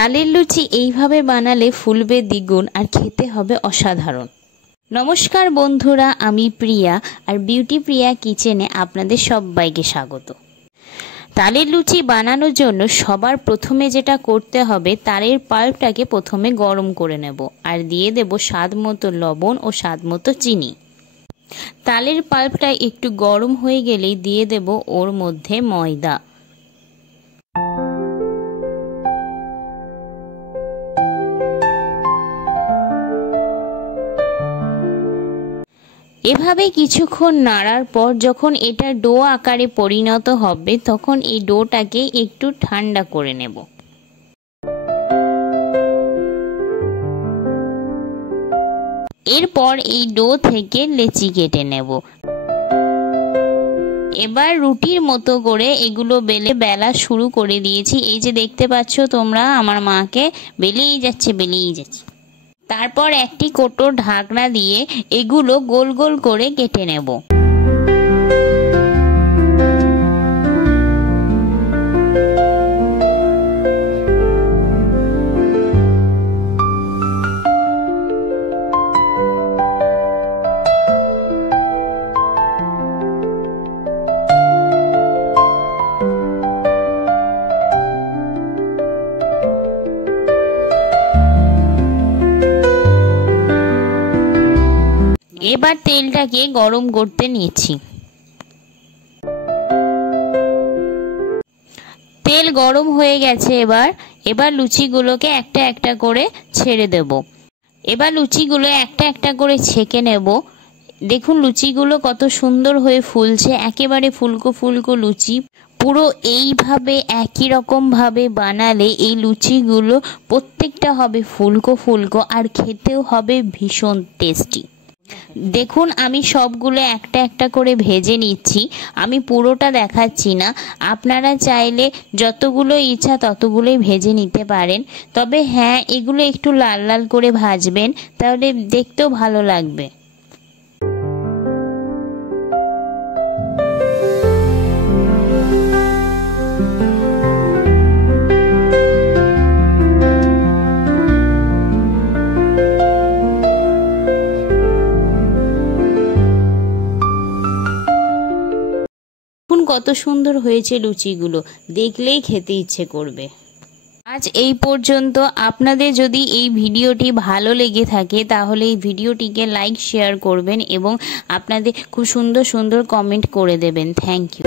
তালের লুচি এইভাবে বানালে ফুলবে দ্বিগুণ আর খেতে হবে অসাধারণ। নমস্কার বন্ধুরা, আমি প্রিয়া আর বিউটি প্রিয়া কিচেনে আপনাদের সবাইকে স্বাগত। তালের লুচি বানানোর জন্য সবার প্রথমে যেটা করতে হবে, তালের পাল্পটাকে প্রথমে গরম করে নেব আর দিয়ে দেব স্বাদ মতো লবণ ও স্বাদ মতো চিনি। তালের পাল্পটা একটু গরম হয়ে গেলেই দিয়ে দেব ওর মধ্যে ময়দা। এভাবে কিছুক্ষণ নাড়ার পর যখন এটা ডো আকারে পরিণত হবে, তখন এই ডোটাকে একটু ঠান্ডা করে নেব। এরপর এই ডো থেকে লেচি কেটে নেব। এবার রুটির মতো করে এগুলো বেলা শুরু করে দিয়েছি। এই যে দেখতে পাচ্ছ তোমরা, আমার মাকে বেলেই যাচ্ছে। তারপর একটি কোটো ঢাকনা দিয়ে এগুলো গোল গোল করে কেটে নেব। এবার তেলটাকে গরম করতে নিয়েছি। তেল গরম হয়ে গেছে। এবার লুচিগুলোকে একটা একটা করে ছেড়ে দেব। এবার লুচিগুলো একটা একটা করে ছেঁকে নেব। দেখুন লুচিগুলো কত সুন্দর হয়ে ফুলছে, একেবারে ফুলকো ফুলকো লুচি। পুরো এইভাবে একই রকম ভাবে বানালে এই লুচিগুলো প্রত্যেকটা হবে ফুলকো ফুলকো আর খেতেও হবে ভীষণ টেস্টি। দেখুন আমি সবগুলো একটা একটা করে ভেজে নিচ্ছি, আমি পুরোটা দেখাচ্ছি না। আপনারা চাইলে যতগুলো ইচ্ছা ততগুলোই ভেজে নিতে পারেন, তবে হ্যাঁ, এগুলো একটু লাল লাল করে ভাজবেন, তাহলে দেখতেও ভালো লাগবে। কত সুন্দর হয়েছে লুচিগুলো, দেখলেই খেতে ইচ্ছে করবে। আজ এই পর্যন্ত। আপনাদের যদি এই ভিডিওটি ভালো লেগে থাকে তাহলে এই ভিডিওটিকে লাইক শেয়ার করবেন এবং আপনাদের খুব সুন্দর সুন্দর কমেন্ট করে দেবেন। Thank you.